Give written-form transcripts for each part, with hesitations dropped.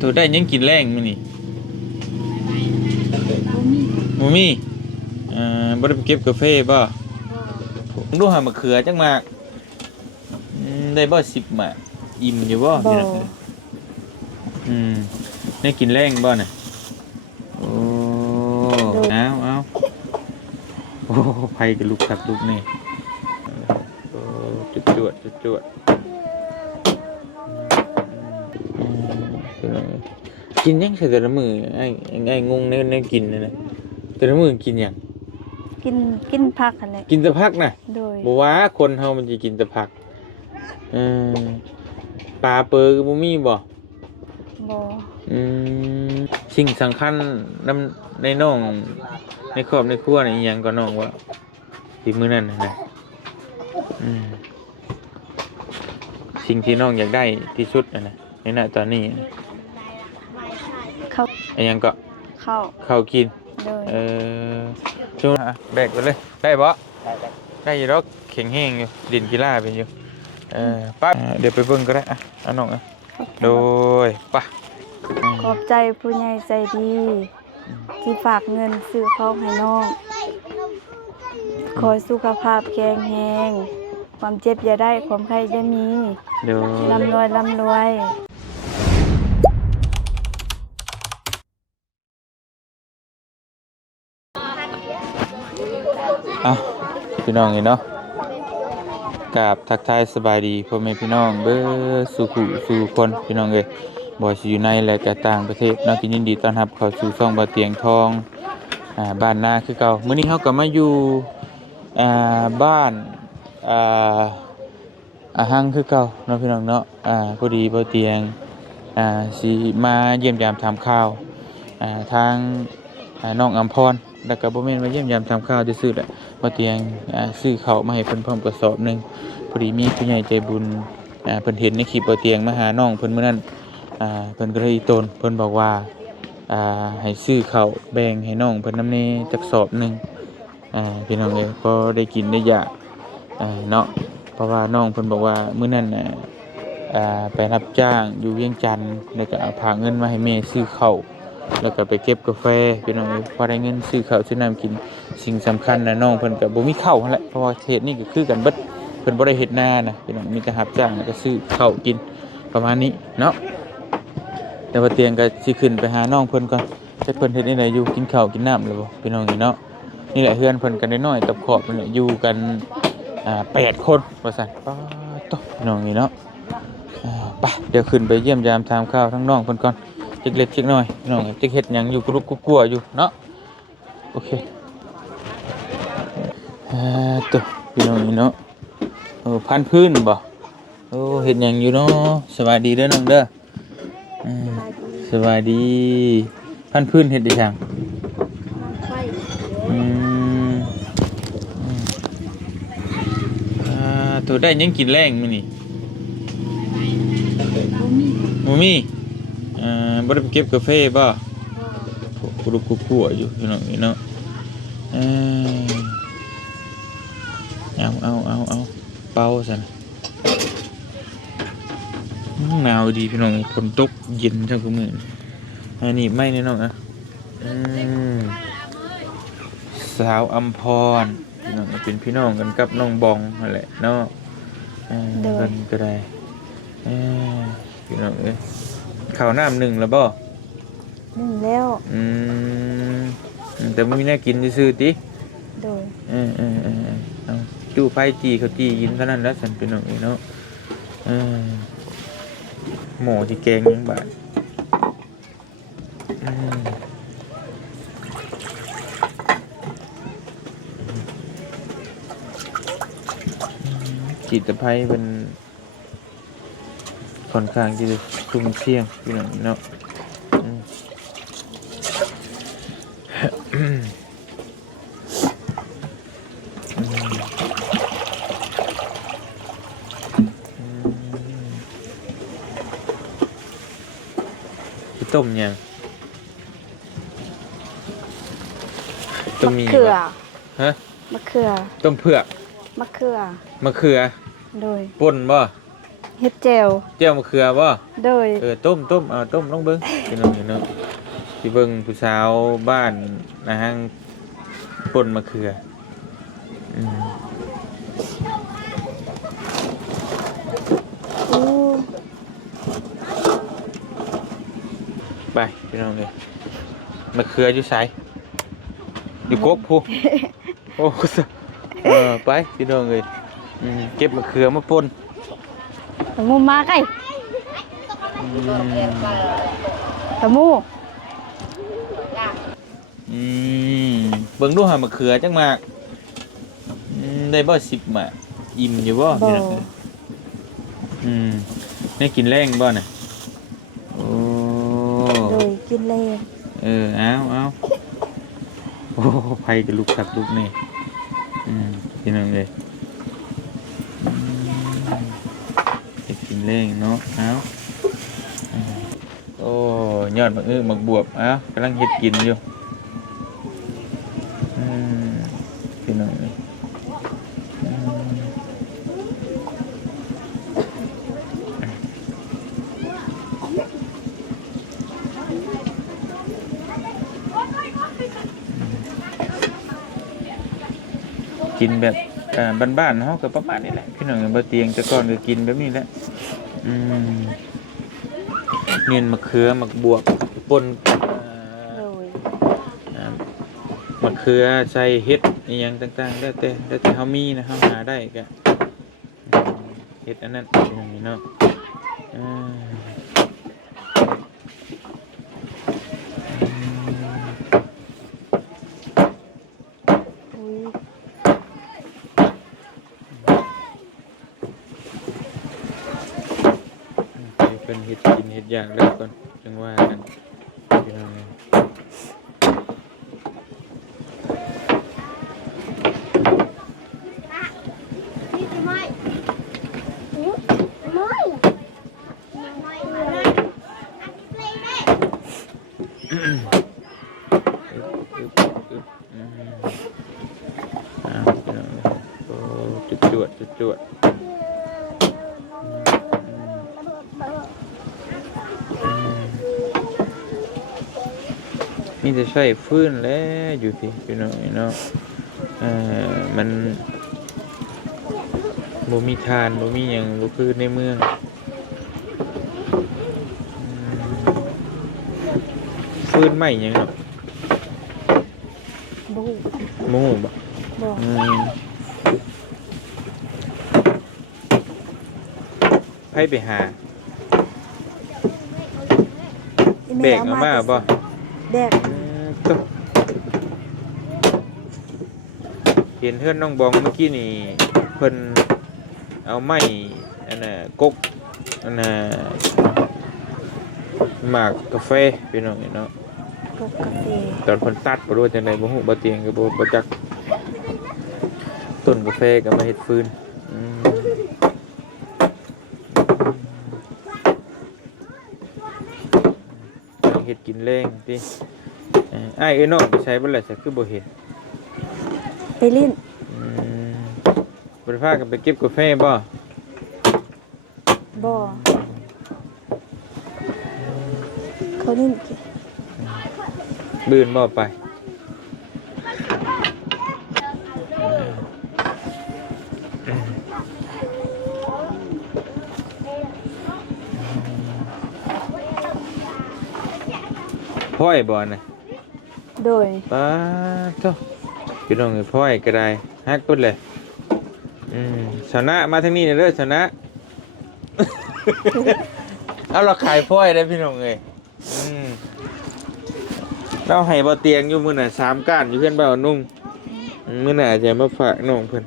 ตัวได้ยังกินแรงมื้อนี่บ่มีบ่ได้ไปเก็บกาแฟบ่ดูหามะเขือจังมากได้บ่10หมากอิ่มอยู่บ่นี่นะได้กินแรงบ่น่ะโอ้เอาโอ้ไผกับลูกคักลูกนี่โอ้จวดกินยังใส่แต่ละมื้อไอ้งงในกินนั่นน่ะแต่ละมื้อกินหยังกินผักหั่นแหละกินแต่ผักน่ะโดยบ่ว่าคนเฮามันสิกินแต่ผักปลาเปอก็บ่มีบ่บ่สิ่งสำคัญนำในน้องในครอบในครัวนี่อีหยังก็น้องว่าที่มื้อนั้นน่ะสิ่งที่น้องอยากได้ที่สุดน่ะนะในณตอนนี้ข้าวอีหยังก็ข้าวกินโดยช่วงแบกไปเลยได้บ่ได้อยู่ดอกแข็งแรงอยู่ดินกีฬาเป็นอยู่ปั๊บเดี๋ยวไปเบิ่งก็ได้อ่ะน้องโดยป่ะขอบใจผู้ใหญ่ใจดีที่ฝากเงินซื้อของให้น้องขอสุขภาพแข็งแรงความเจ็บอย่าได้ความไข้อย่ามีร่ำรวยพี่น้องเนาะกราบทักทายสบายดีพ่อแม่พี่น้องเบ้อสู่คนพี่น้องเอ้ยบ่สิอยู่ในและก็ต่างประเทศเนาะยินดีต้อนรับเข้าสู่ช่องบ่เตียงทองบ้านนาคือเก่ามื้อนี้เฮาก็มาอยู่บ้านหังคือเก่าเนาะพี่น้องเนาะพอดีบ่เตียงสิมาเยี่ยมยามถามข่าวทางน้องอำพรแล้วก็บ่แม่นมาเยี่ยมยามถามข่าวซื่อๆแหละบ่เตียงซื้อข้าวมาให้เพิ่นพร้อมกระสอบนึงพอดีมีผู้ใหญ่ใจบุญเพิ่นเห็นในคลิปบ่เตียงมาหาน้องเพิ่นมื้อนั้นเพิ่นก็เลยตนเพิ่นบอกว่าให้ซื้อข้าวแบ่งให้น้องเพิ่นนำแน่จักสอบนึงพี่น้องเอ้ยพอได้กินได้อยากเนาะเพราะว่าน้องเพิ่นบอกว่ามื้อนั้นไปรับจ้างอยู่เวียงจันทน์แล้วก็เอาพาเงินมาให้แม่ซื้อข้าวแล้วก็ไปเก็บกาแฟพี่น้องเอ้ยพอได้เงินซื้อข้าวซื้อน้ำกินสิ่งสำคัญนะน้องเพิ่นก็บ่มีข้าวนั่นแหละเพราะว่าเขตนี้ก็คือกันเบิดเพิ่นบ่ได้เฮ็ดนานะพี่น้องมีแต่รับจ้างแล้วก็ซื้อข้าวกินประมาณนี้เนาะแต่ว่าเตียงก็สิขึ้นไปหาน้องเพิ่นก่อนจักเพิ่นเฮ็ดจังไดอยู่กินข้าวกินน้ำแล้วบ่พี่น้องนี่เนาะนี่แหละเฮือนเพิ่นกันน้อยๆกับขอบเพิ่นอยู่กัน8คนว่าซั่นต๊อพี่น้องนี่เนาะไปเดี๋ยวขึ้นไปเยี่ยมยามถามข่าวทั้งน้องเพิ่นก่อนจิกเล็กจิกน้อยน้องจิกเฮ็ดหยังอยู่กรุกกลัวอยู่เนาะโอเคตัวพี่น้องนี่เนาะพันพื้นบ่เฮ็ดหยังอยู่เนาะสวัสดีเด้อน้องเด้อสวัสดีพันพื้นเฮ็ดได้จังตัวได้ยังกินแรงมื้อนี่บ่มีบ่ได้ไปเก็บกาแฟบ่กรุกกลัวอยู่พี่น้องนี่เนาะเอาเป่าซั่นหนาวดีพี่น้องฝนตกเย็นจังคือมื้ออันนี้ไม่แน่น้องสาวอำพรน้องเป็นพี่น้องกันกับน้องบองนั่นแหละเนาะเพิ่นก็ได้พี่น้องเอ้ยข้าวน้ำหนึ่งแล้วบ่นึ่งแล้วแต่ไม่มีน่ากินซื่อๆติโดยเอาจู่ไฟจีเขาจีกินเท่านั้นแล้วฉันเป็นน้องเอ้ยเนาะหมูที่แกงยังบาดจิตภัยเป็นค่อนข้างที่จะชุ่มเชี่ยงพี่น้องเนาะต้มยังต้มมีมะเขือฮะมะเขือต้มเผือกมะเขือโดยป่นบ่ เฮ็ดแจ่ว เจียวมะเขือบ่ โดย ต้มเอาต้มลงเบิ่งพี่น้องพี่น้องสิเบิ่งผู้สาวบ้านนะฮะป่นมะเขืออืม อู้ ไปพี่น้องเลยมะเขืออยู่ไสอยู่กกพูโอ้ไปพี่น้องเลยเก็บมะเขือมาป่น ตะมูมาไก่ อืม ตะมู อืมเบิ่งดูหามะเขือจังมากได้บ่10 หมากอิ่มอยู่บ่พี่น้องเอ้ยได้กินแรงบ่น่ะโอ้ โดยกินเลย เอาโอ้ไผก็ลุกครับลุกนี่พี่น้องเอ้ยได้กินแรงเนาะเอาโอ้ยอดมักบวบกำลังเฮ็ดกินอยู่พี่น้องเอ้ยกินแบบบ้านๆเฮาก็ประมาณนี้แหละพี่น้องบ่เตียงแต่ก่อนก็กินแบบนี้แหละเนียนมะเขือมักบวบป่น โดย มะเขือใส่เห็ดอีหยังต่างๆแล้วแต่เฮามีนะเฮาหาได้ก็เห็ดอันนั้นอย่างนี้เนาะอุ้ย เป็นเห็ดกินเห็ดอย่างแล้วก่อนจังว่ากันพี่น้องเอ้ยโอ้จวดมีแต่ใช้ฟืนแล้วอยู่พี่น้องเนาะมันบ่มีทานบ่มีหยังบ่คือในเมืองฟืนไหม้หยังเนาะ บู หมูบ่ บอก ให้ไปหาแบกเอามาบ่ แบก ตุ๊เห็นเพื่อนน้องบองเมื่อกี้นี่เพิ่นเอาไม้อันน่ะกกอันน่ะหมากกาแฟพี่น้องเนาะ กกาแฟ ตอนเพิ่นตัดบ่รู้ว่าจังไดบ่ฮู้บ่เตียงก็บ่จักต้นกาแฟก็มาเฮ็ดฟืนเฮ็ดกินแรงติอ้ายเอ้ยน้องไปใช้บ่ล่ะซะคือบ่เห็น ไปลิ้น บ่ได้พากันไปเก็บกาแฟบ่ บ่เขาลิ้น บื้นบ่ไปพ่อยบ่น่ะ โดย ป้าโธ่พี่น้องเอ้ยพ่อยก็ได้ฮักเพิ่นเลยชนะมาทางนี้เด้อชนะ เอาเราขายพ่อยได้พี่น้องเอ้ยเราให้บ่เตียงอยู่มื้อน่ะ3ก้านอยู่เพิ่นบ่าวนุ่งมื้อน่ะจะมาฝากน้องเพิ่น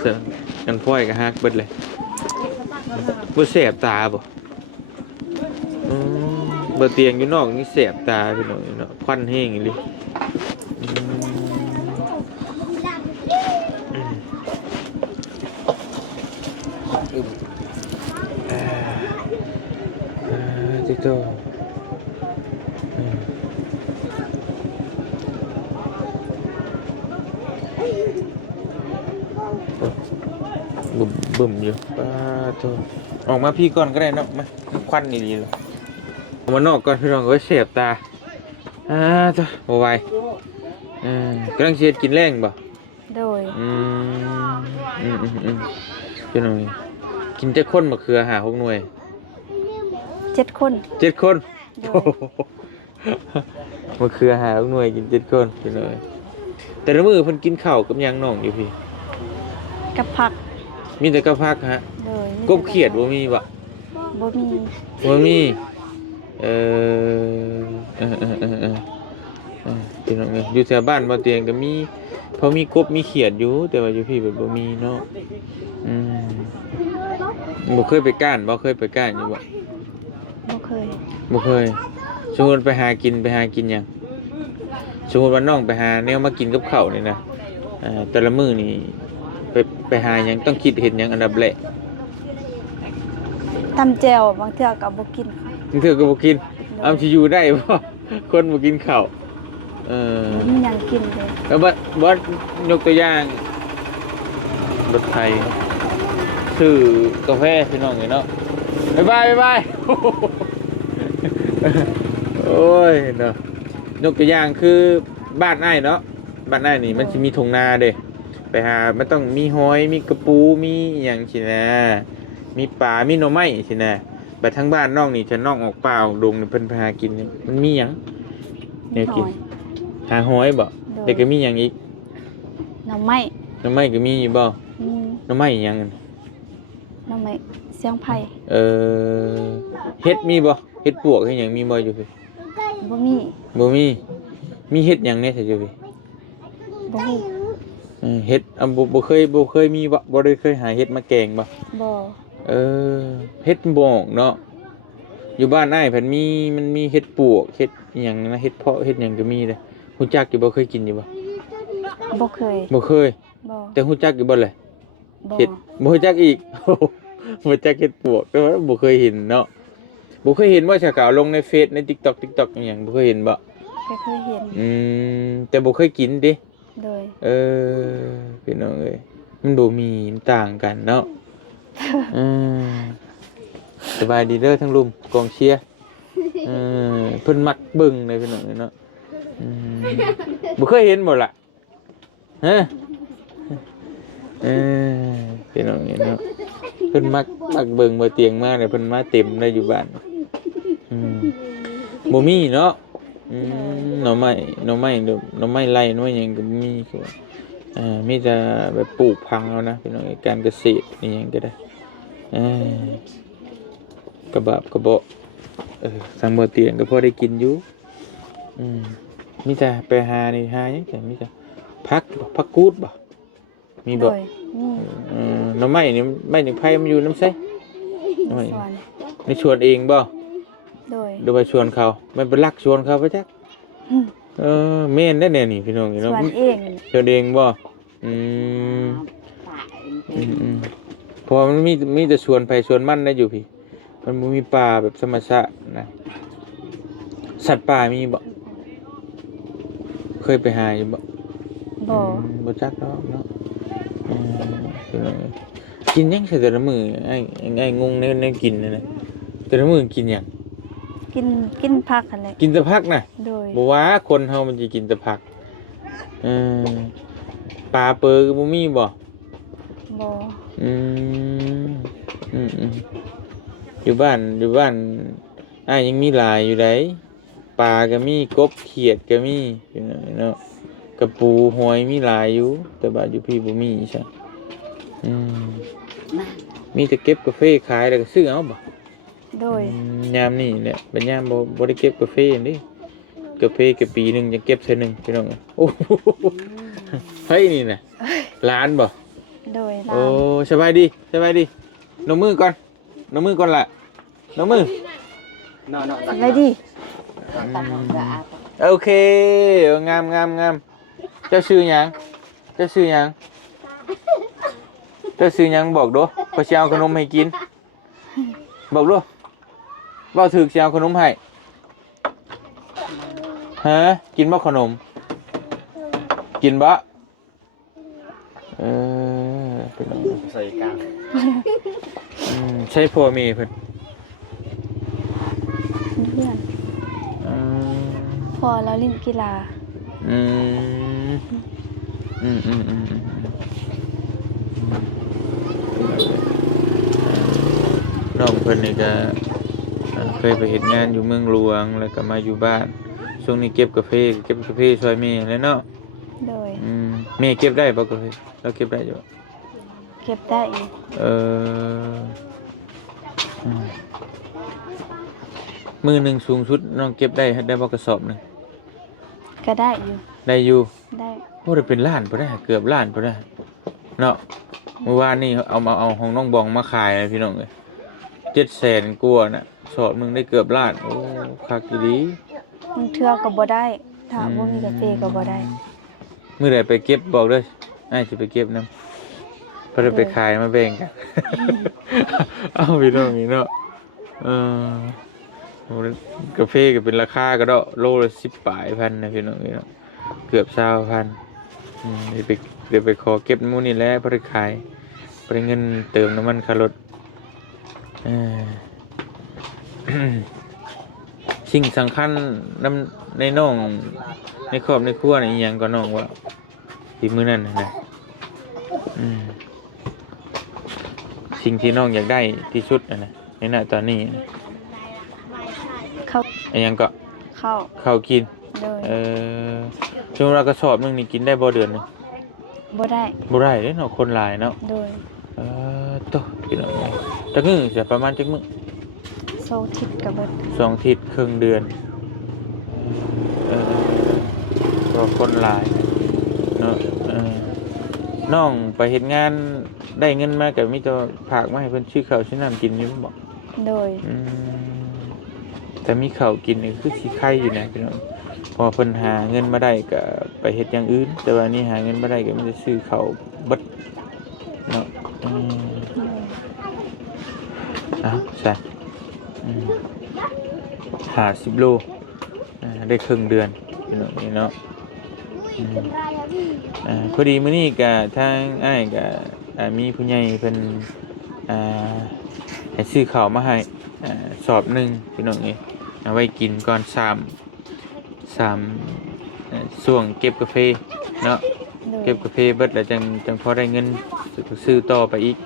เสิร์ฟกันพ่อยก็ฮักเบิดเลยบ่แสบตาบ่บ่เตียงอยู่นอกนี่แสบตาพี่น้องเนาะควันแห้งอีหลีจิโตบ บึ้มอยู่ป้าโทออกมาพี่ก่อนก็ได้เนาะมาควันนี่ดีเลยออกมานอกก่อนพี่น้องก็เสียบตาจ้ะโอ้ยกำลังเชียดกินแรงบ่ โดย พี่น้องกินเจ็ดคนมะเขือหา6 หน่วย 7 คน 7 คน โดย มะเขือหา6 หน่วยกิน7 คนพี่น้องแต่ละมื้อเพิ่นกินข้าวกับหยังน้องอยู่พี่ กับผัก มีแต่กับผักฮะ โดย กบเขียดบ่มีบ่ บ่มี บ่มีพี่น้องอยู่แถวบ้านบ่เตียงก็มีพอมีกบมีเขียดอยู่แต่ว่าอยู่พี่แบบบ่มีเนาะบ่เคยไปก้านบ่เคยไปก้านอยู่บ่ บ่เคย บ่เคยสมมุติไปหากินหยังสมมุติว่าน้องไปหาแนวมากินกับข้าวนี่นะแต่ละมื้อนี่ไปหาหยังต้องคิดเห็นหยังอันดับแรก ตำแจ่วบางเทื่อก็บ่กิน บางเทื่อก็บ่กินเอาสิอยู่ได้บ่ คนบ่กินข้าวบ่มีหยังกินเลย แล้วบ่ยกตัวอย่างรถไทยซื้อกาแฟพี่น้องเนาะบ๊ายบาย โอ้ยเนาะยกตัวอย่างคือบ้านอ้ายเนาะบ้านอ้ายนี่มันสิมีทุ่งนาเด้ไปหามันต้องมีหอยมีกระปูมีอหย่างสินะมีปลามีหน่อไม้สินะไปทางบ้านน้องนี่ฉันน้องออกป่าออกดงนี่เพิ่นไปหากินนี่มันมีหยังแนวกินหาหอยบ่แต่ก็มีหยังอีก หน่อไม้ หน่อไม้ก็มีอยู่บ่ มี หน่อไม้อีหยัง หน่อไม้เสียงไผ่ เฮ็ดมีบ่เฮ็ดปวกเฮ็ดหยังมีบ่อยู่พี่ บ่มี บ่มีเฮ็ดหยังแน่ซะอยู่พี่ บ่ฮู้ เฮ็ดบ่เคยมีบ่ได้เคยหาเฮ็ดมาแกงบ่ บ่ เฮ็ดบ่งเนาะอยู่บ้านอ้ายเพิ่นมันมีเฮ็ดปวกเฮ็ดอิหยังนะเฮ็ดเพาะเฮ็ดหยังก็มีเด้ฮู้จักอยู่บ่เคยกินอยู่บ่ บ่เคย บ่เคย บ่ แต่ฮู้จักอยู่บ่แหละ บ่ เฮ็ดบ่ฮู้จักอีก บ่จักเฮ็ดปวกแต่ว่าบ่เคยเห็นเนาะบ่เคยเห็นว่าฉากาวลงในเฟซใน TikTok อิหยังบ่เคยเห็นบ่ เคยเห็น แต่บ่เคยกินเด้ โดย พี่น้องเอ้ยมันบ่มีมันต่างกันเนาะ สบายดีเด้อทั้งลุมกองเชียร์เพิ่นมักเบิ่งเลยพี่น้องเนาะบ่เคยเห็นบ่ล่ะฮะพี่น้องเนาะเพิ่นมักเบิ่งบ่เตียงมาเลยเพิ่นมาเต็มเลยอยู่บ้านบ่มีเนาะหน่อไม้ไร่หน่อไม้หยังก็มีคือว่ามีแต่แบบปลูกพังเอานะพี่น้องการเกษตรนี่หยังก็ได้กระบะทางบ่เตียงก็พอได้กินอยู่มีแต่ไปหานี่หาหยังแต่มีแต่ผักกูดบ่มี โด บ่ ยมี หน่อไม้นี่ไม้ถึงไผมันอยู่นำไสหน่อไม้ สวน ในชวนเองบ่ โดย หรือว่าชวนเขามันเป็นลักชวนเขาไปจักแม่นได้แน่นี่พี่น้อง ส เนาะ วนเอง ชวนเองบ่เพอมันมีแต่ชวนไปชวนมันได้อยู่พี่มันบ่มีป่าแบบธรรมชาตินะสัตว์ป่ามีบ่เคยไปหาอยู่บ่ บ่ บ่จักเนาะพี่น้องกินหยังแต่ละมื้อไอ้งงในกินนั่นน่ะแต่ละมื้อกินหยัง กินผักหั่นแหละ กินแต่ผักน่ะ โดย บ่ว่าคนเฮามันสิกินแต่ผักปลาเปอก็บ่มีบ่ บ่ อยู่บ้านยังมีหลายอยู่ไดปลาก็มีกบเขียดก็มีอยู่เนาะกระปูหอยมีหลายอยู่แต่บ้านอยู่พี่บ่มีใช่มีแต่เก็บกาแฟขายแล้วก็ซื้อเอาบ่ โดย ยามนี่แหละเป็นยามบ่ได้เก็บกาแฟนี่กาแฟก็ปีนึงจะเก็บเทื่อนึงพี่น้องโอ้เฮ้ยนี่น่ะร้านบ่ โดย โอ้สบายดีนมมือก่อนล่ะนมมือ ไว้ดี โอเคงามเจ้าชื่อหยังบอกดูพอสิเอาขนมให้กินบอกดูเว้าถึกสิเอาขนมให้ฮะกินบ่ขนมกินบ่ พี่น้อง ใส่กลาง ใช่พ่อแม่เพิ่น เพื่อน อืม พอแล้วเล่นกีฬา อืมอืมอืมอืมอืมน้องเพิ่นนี่ก็เคยไปเฮ็ดงานอยู่เมืองหลวงแล้วก็มาอยู่บ้านช่วงนี้เก็บกาแฟช่วยแม่แล้วเนาะ โดย แม่เก็บได้บ่กาแฟเราเก็บได้อยู่ เก็บได้อีก เออมือหนึ่งสูงสุดน้องเก็บได้บ่กระสอบหนึง ก็ได้อยู่ ได้อยู่ ได้ โอ้ได้เป็นล้านบ่ได้เกือบล้านบ่ได้เนาะเมื่อวานนี่เอาของน้องบองมาขายนะพี่น้องเอ้ย700,000กว่าน่ะสอบหนึงได้เกือบล้านโอ้คักอีหลี บางเทื่อก็บ่ได้ถ้าบ่มีกาแฟก็บ่ได้ มื้อใดไปเก็บบอกเด้ออ้ายสิไปเก็บนำเพิ่นไปขายมาแบ่งกัน เอาพี่น้องนี่เนาะเออกาแฟก็เป็นราคาก็ดอกโลละ10ปลายพันนะพี่น้องนี่เนาะเกือบ20,000เดี๋ยวไปขอเก็บหมู่นี่แหละบ่ได้ขายบ่ได้เงินเติมน้ำมันค่ารถเออ สิ่งสำคัญในน้องในครอบในครัวนี่อีหยังก็น้องว่าที่มื้อนั้นนะสิ่งที่น้องอยากได้ที่สุดนะในณตอนนี้นะ เข้า อีหยังก็ เข้า ข้าวกิน โดย ช่วงเรากระสอบหนึงนี่กินได้บ่เดือนหนึง บ่ได้ บ่ได้เด้เนาะคนหลายเนาะ โดย โตพี่น้องจักมื้อจะประมาณจักมื้อ โซทิศก็เบิด 2 อาทิตย์ครึ่งเดือนเพราะคนหลายเนาะน้องไปเฮ็ดงานได้เงินมาก็มีแต่ฝากมาให้เพิ่นซื้อข้าวซื้อน้ำกินอยู่บ่ โดย แต่มีข้าวกินนี่คือสิไข่อยู่นะพี่น้องพอเพิ่นหาเงินมาได้ก็ไปเฮ็ดอย่างอื่นแต่ว่านี่หาเงินมาได้ก็มีแต่ซื้อข้าวเบิดเนาะใช่50 โลได้ครึ่งเดือนพี่น้องนี่เนาะพอดีมื้อนี้ก็ทางอ้ายก็มีผู้ใหญ่เพิ่นให้ซื้อข้าวมาให้สอบหนึงพี่น้องนี่เอาไว้กินก่อนช่วงเก็บกาแฟเนาะ โดย เก็บกาแฟเบิดแล้วจังพอได้เงินซื้อต่อไปอีก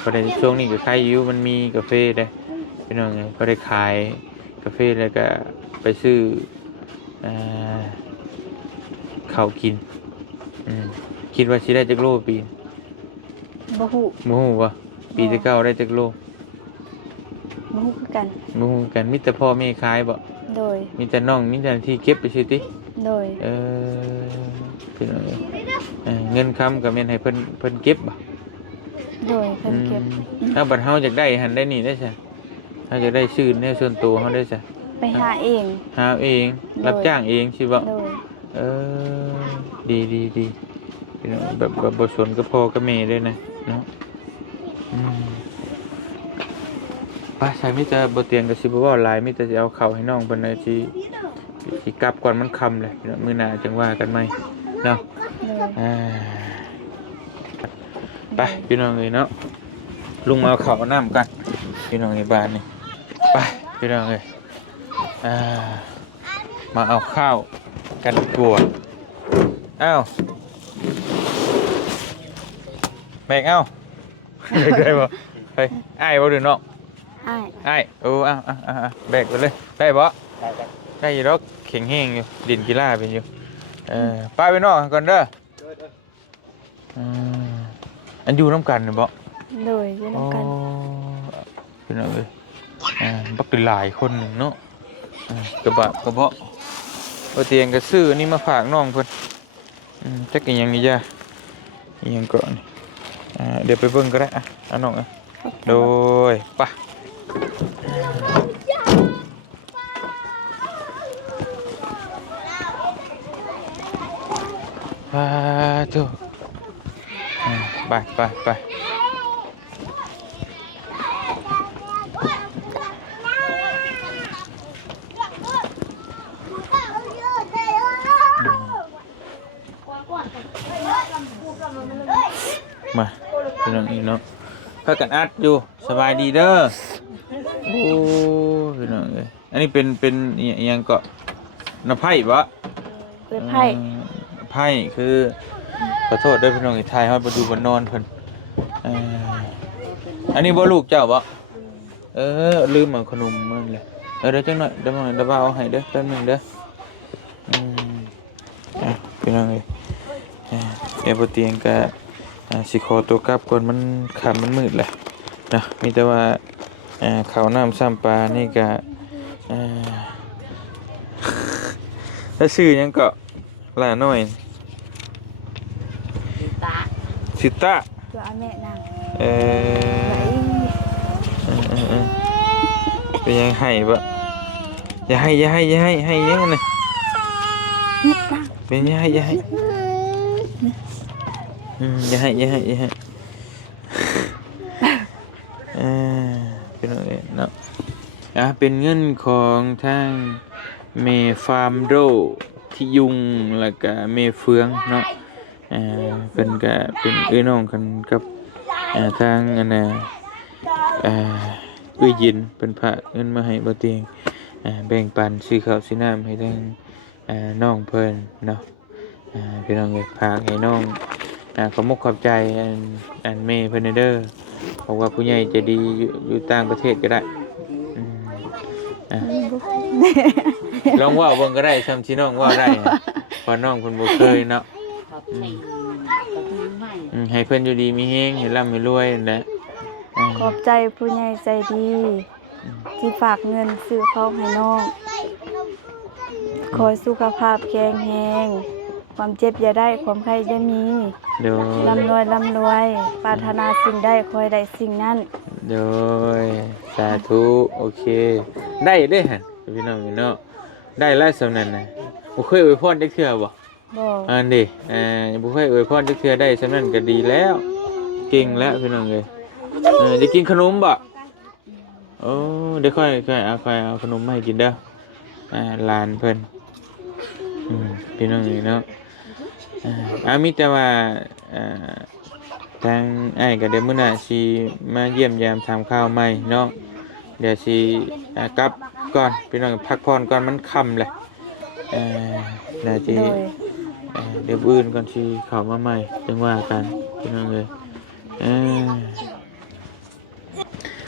พอได้ช่วงนี้ก็ขายอยู่มันมีกาแฟได้พี่น้องไงก็ได้ขายกาแฟแล้วก็ไปซื้อข้าวกินคิดว่าสิได้จักโลปี บ่ฮู้ บ่ฮู้ว่าปีที่เก้าได้จักโล บ่ฮู้คือกัน บ่ฮู้กันมีแต่พ่อแม่ขายบ่ โดย มีแต่น้องมีแต่ที่เก็บไปซื้อติ โดย พี่น้องเงินค้ำก็แม่นให้เพิ่นเก็บบ่ โดยเพิ่นเก็บ ถ้าบัดเฮาอยากได้หันได้นี่ได้ซะเฮาจะได้ซื้อในส่วนตัวเฮาได้ซะ ไปหาเอง หาเองรับจ้างเองสิบ่ โดย ดีพี่น้องแบบบ่สนกับพ่อกับแม่เลยนะเนาะไปใส่มีแต่บ่เตียงก็สิบ่เว้าหลายมีแต่สิเอาข้าวให้น้องเพิ่นน่ะสิกลับก่อนมันค่ำเลยพี่น้องมื้อหน้าจังว่ากันใหม่เนาะ โดย ไปพี่น้องเอ้ยเนาะลุงมาเอาข้าวเอาน้ำกันพี่น้องในบ้านนี่ไปพี่น้องเอ้ยมาเอาข้าวกันกลัวอ้าวแบกเอ้าแบกได้บ่เฮ้ยอ้ายบ่หรือน้อง อ้าย อ้ายเอาแบกไปเลยได้บ่ ได้ ได้อยู่ดอกแข็งแห้งอยู่ดินกีฬาเป็นอยู่ไปไปนอกก่อนเด้ออันอยู่น้ำกันนี่บ่ โดยอยู่นำกัน พี่น้องเอ้ยบักหลายคนหนึ่งเนาะกระบะกระเบาะเอาเตียงกระซื้ออันนี้มาฝากน้องเพิ่นจักอีหยังนี่จ้ะอีหยังก่อนเดี๋ยวไปเบิ่งก็ได้อ่ะน้องโดยไปถูกไปมา น้องนี่เนาะพากันอัดอยู่สบายดีเด้อโอ้พี่น้องเอ้ยอันนี้เป็นอิหยังก็น้ำไผ่บ่ เป็นไผ่ ไพ่คือขอโทษด้วยพี่น้องอีกไทยฮอดบ่ดูบ่นอนเพิ่นเอ่ออันนี้บ่ลูกเจ้าบ่ลืมเอาขนมมันเลยเดี๋ยวจังหน่อยเดี๋ยวมาเดี๋ยวบ่าวเอาให้เด้อแป๊บนึงเด้ออืมพี่น้องเอ้ยบ่เตียงก็สิขอตัวกลับก่อนมันค่ำมันมืดแล้วนะมีแต่ว่าข้าวน้ำซ้ำปลานี่ก็แล้วชื่อหยังก็ล่าน้อยสิตะ ตัวอาแม่นาง เอ ไหน เป็นยังให้ปะอย่าให้ให้ยังไงเป็นยังให้อย่าให้อย่าให้เป็นอะไรเนาะเป็นเงินของทางเมฟาร์มโดที่ยุงแล้วก็เมเฟืองเนาะเป็นก็เป็นน้องกันกับทางอันน่ะยินเป็นพระเงินมาให้บ่เตียงแบ่งปันซื้อข้าวซื้อน้ำให้ทางน้องเพิ่นเนาะพี่น้องเอ้ยพากให้น้องขอมกขอบใจอันเมเพิ่นเด้อบอกว่าผู้ใหญ่ใจะดีอยู่ต่างประเทศก็ได้ลองว่าเบิ่งก็ได้ซ้ำที่น้องว่าได้เพราะน้องเพิ่นบ่เคยเนาะให้เพิ่นอยู่ดีมีแฮงให้ร่ำให้รวยนั่นแหละขอบใจผู้ใหญ่ใจดีที่ฝากเงินซื้อของให้น้องขอสุขภาพแข็งแรงความเจ็บอย่าได้ความไข้อย่ามีร่ำรวยปรารถนาสิ่งใดขอให้ได้สิ่งนั้นโดยสาธุโอเคได้เด้อหั่นพี่น้องเนาะได้แล้วสำนั้นน่ะบ่เคยอวยพรจักเทื่อบ่อันนี้บ่เคยอวยพรจักเทื่อได้สำนั้นก็ดีแล้วเก่งแล้วพี่น้องเอ้ยจะกินขนมบ่โอ้เดี๋ยวค่อยเอาขนมมาให้กินเด้อหลานเพิ่นพี่น้องเนาะมีแต่ว่าทางอ้ายก็เดี๋ยวมื้อหน้าสิมาเยี่ยมยามถามข่าวใหม่เนาะเดี๋ยวสิกลับก่อนพี่น้องพักผ่อนก่อนมันค่ำแหละน่าสิเดี๋ยวอื่นก่อนสิเข้ามาใหม่จังว่ากันพี่น้องเอ้ย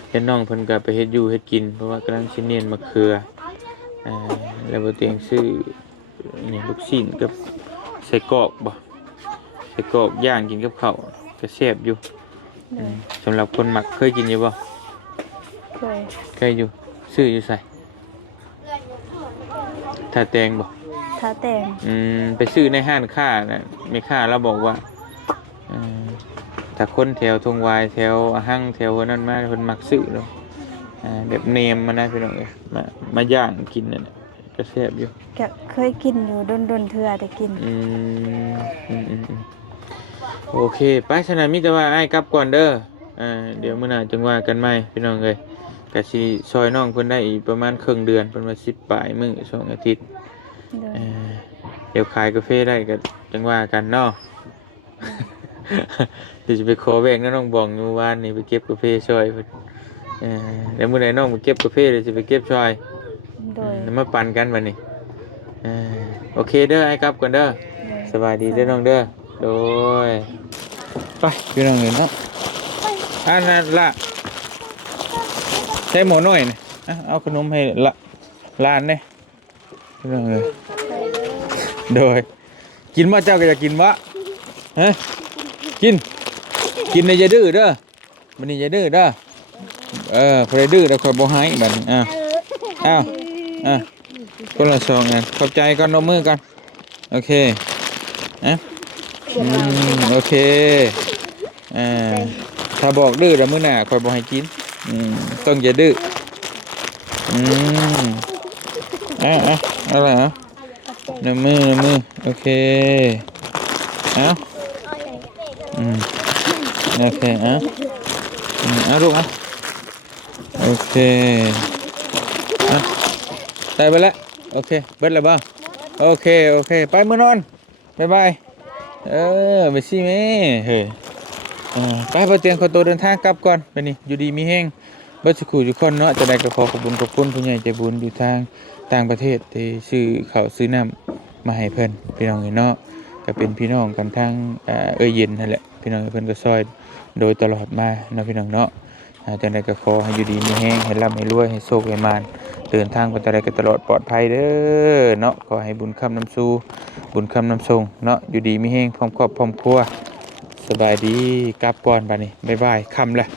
เป็นน้องเพิ่นก็ไปเฮ็ดอยู่เฮ็ดกินเพราะว่ากำลังสิเนียนมะเขือแล้วบ่เตียงซื้อนี่ลูกชิ้นกับใส่กรอกบ่ใส่กรอกย่างกินกับข้าวก็แซ่บอยู่สำหรับคนมักเคยกินอยู่บ่เคยอยู่ซื้ออยู่ใส่ถ้าแตงบ่ถ้าแตงไปซื้อในห้างค้าน่ะแม่ค้าเราบอกว่าถ้าคนแถวทงวายแถวหั่งแถวนั้นมาเพิ่นมักซื้อเนาะแบบเนมมานะพี่น้องเอ้ยมาย่างกินนั่นก็แซ่บอยู่ก็เคยกินอยู่ดนเทื่อได้กินโอเคไปฉะนั้นมีแต่ว่าอ้ายกลับก่อนเด้อเดี๋ยวมื้อหน้าจังว่ากันใหม่พี่น้องเอ้ยก็สิซอยน้องเพิ่นได้อีกประมาณครึ่งเดือนเพิ่นว่า10ปลายมื้อ2อาทิตย์เดี๋ยวขายกาแฟได้ก็จังว่ากันเนาะเดี๋ยวจะไปขอแบ่งน้องบองอยู่บ้านนี่ไปเก็บกาแฟช่วยเพิ่นเดี๋ยวมื้อใดน้องไปเก็บกาแฟเดี๋ยวสิไปเก็บช่วยมาปั่นกันบัดนี้โอเคเด้อไอ้ครับก่อนเด้อสบายดีเด้อน้องเด้อโดยไปพี่น้องเห็นเนาะนั่นละใช้หมูน้อยนี่เอาขนมให้ละลานเนี่ยพี่น้องเลยโดยกินมาเจ้าก็จะกินวะกินในอย่าดื้อเด้อมันนี่อย่าดื้อเด้อใครดื้อแล้วคอยบ่ให้บัดอ้าวคนละ2อันขอบใจก่อนนมมือกันโอเคโอเคถ้าบอกดื้อแล้วมื้อหน้าคอยบ่ให้กินต้องอย่าดื้ออะไรนมมือโอเคโอเคลูกโอเคได้ไปแล้วโอเคเบิดแล้วบ้างโอเคไปมื้อนอนบ๊ายบายไปสิแม่เฮ้ย ไปบ่เตียงขอตัวเดินทางกลับก่อนไปนี่อยู่ดีมีแฮงเบิดสุขุทุกคนเนาะจะได้ก็ขอขอบคุณผู้ใหญ่ใจบุญอยู่ทางต่างประเทศที่ซื้อข้าวซื้อน้ำมาให้เพิ่นพี่น้องเนาะก็เป็นพี่น้องกันทางเย็นนั่นแหละพี่น้องเพิ่นก็ซอยโดยตลอดมาเนาะพี่น้องเนาะจังได๋ก็ขอให้อยู่ดีมีแฮงให้ร่ำให้รวยให้โชคให้มานเดินทางไปจังไดก็ตลอดปลอดภัยเด้อเนาะขอให้บุญคำนำสู่บุญคำนำส่งเนาะอยู่ดีมีแฮงพร้อมครอบพร้อมครัวสบายดีกลับก่อนบัดนี้บ๊ายบายค่ำแล้ว